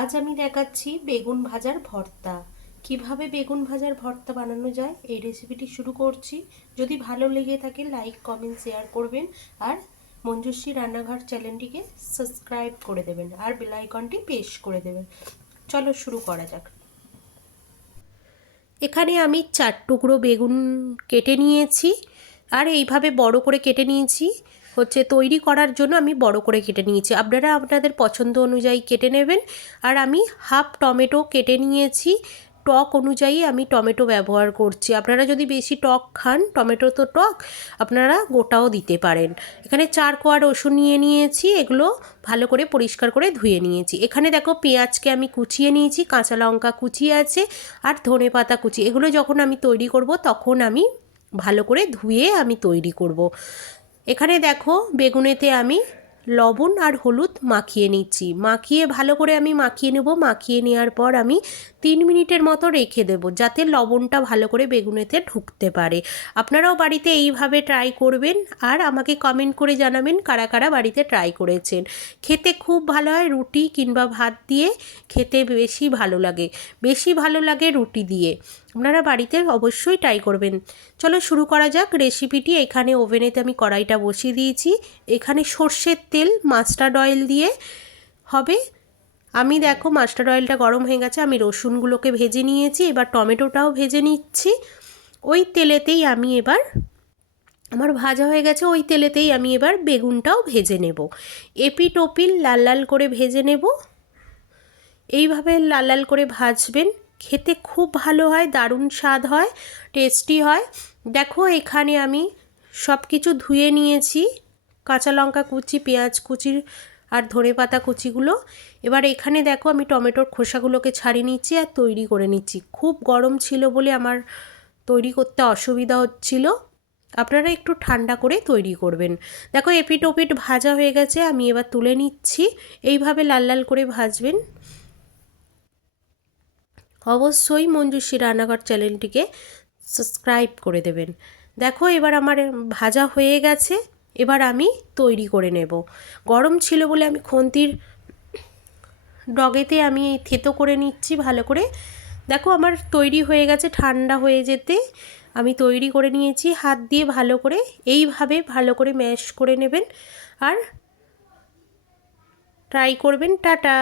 আজ আমি দেখাচ্ছি বেগুন ভাজার ভর্তা। কিভাবে বেগুন ভাজার ভর্তা বানানো যায় এই রেসিপিটি শুরু করছি। যদি ভালো লেগে থাকে লাইক কমেন্ট শেয়ার করবেন, আর মঞ্জুশ্রী রান্নাঘর চ্যানেলটিকে সাবস্ক্রাইব করে দেবেন, আর বেল আইকনটি প্রেস করে দেবেন। চলো শুরু করা যাক। এখানে আমি 4 টুকরো বেগুন কেটে নিয়েছি, আর এইভাবে বড় করে কেটে নিয়েছি। তৈরি করার জন্য আমি বড় করে কেটে নিয়েছি, আপনারা আপনাদের পছন্দ অনুযায়ী কেটে নেবেন। আর আমি হাফ টমেটো কেটে নিয়েছি, টক অনুযায়ী আমি টমেটো ব্যবহার করছি। আপনারা যদি বেশি টক খান, টমেটো তো টক, আপনারা গোটাও দিতে পারেন। এখানে 4 কোয়া রসুন নিয়ে নিয়েছি, এগুলো ভালো করে পরিষ্কার করে ধুয়ে নিয়েছি। এখানে দেখো পেঁয়াজকে আমি কুচিয়ে নিয়েছি, কাঁচা লঙ্কা কুচিয়ে আছে, আর ধনেপাতা কুচি। এগুলো যখন আমি তৈরি করব তখন আমি ভালো করে ধুয়ে আমি তৈরি করব। এখানে দেখো বেগুনেতে আমি লবণ আর হলুদ মাখিয়ে নিচ্ছি, মাখিয়ে ভালো করে আমি মাখিয়ে নেব। মাখিয়ে নেওয়ার পর আমি 3 মিনিটের মতো রেখে দেব, যাতে লবণটা ভালো করে বেগুনেতে ঢুকতে পারে। আপনারাও বাড়িতে এইভাবে ট্রাই করবেন, আর আমাকে কমেন্ট করে জানাবেন কারা কারা বাড়িতে ট্রাই করেছেন। খেতে খুব ভালো হয়, রুটি কিংবা ভাত দিয়ে খেতে বেশি ভালো লাগে রুটি দিয়ে। আপনারা বাড়িতে অবশ্যই ট্রাই করবেন। চলো শুরু করা যাক রেসিপিটি। এখানে ওভেনেতে আমি কড়াইটা বসিয়ে দিয়েছি। এখানে সর্ষের তেল মাস্টার্ড অয়েল দিয়ে হবে। আমি দেখো মাস্টার্ড অয়েলটা গরম হয়ে গেছে, আমি রসুনগুলোকে ভেজে নিয়েছি, এবার টমেটোটাও ভেজে নিচ্ছি। ওই তেলেতেই আমি এবার আমার ভাজা হয়ে গেছে, ওই তেলেতেই আমি এবার বেগুনটাও ভেজে নেব। এপিট ওপিট লাল লাল করে ভেজে নেব। এইভাবে লাল লাল করে ভাজবেন, খেতে খুব ভালো হয়, দারুণ স্বাদ হয়, টেস্টি হয়। দেখো এখানে আমি সব কিছু ধুয়ে নিয়েছি, কাঁচা লঙ্কা কুচি, পেঁয়াজ কুচি আর ধনেপাতা কুচিগুলো। এবার এখানে দেখো আমি টমেটোর খোসাগুলোকে ছাড়িয়ে নিচ্ছি আর তৈরি করে নিচ্ছি। খুব গরম ছিল বলে আমার তৈরি করতে অসুবিধা হচ্ছিল, আপনারা একটু ঠান্ডা করে তৈরি করবেন। দেখো এপিট ওপিট ভাজা হয়ে গেছে, আমি এবার তুলে নিচ্ছি। এইভাবে লাল লাল করে ভাজবেন। অবশ্যই মঞ্জুশ্রী রান্নাঘর চ্যানেলটিকে সাবস্ক্রাইব করে দেবেন। দেখো এবার আমার ভাজা হয়ে গেছে, এবার আমি তৈরি করে নেব। গরম ছিল বলে আমি খুন্তির ডগেতে আমি থেতো করে নিচ্ছি ভালো করে। দেখো আমার তৈরি হয়ে গেছে, ঠান্ডা হয়ে যেতে আমি তৈরি করে নিয়েছি। হাত দিয়ে ভালো করে এইভাবে ভালো করে ম্যাশ করে নেবেন, আর ট্রাই করবেন। টাটা।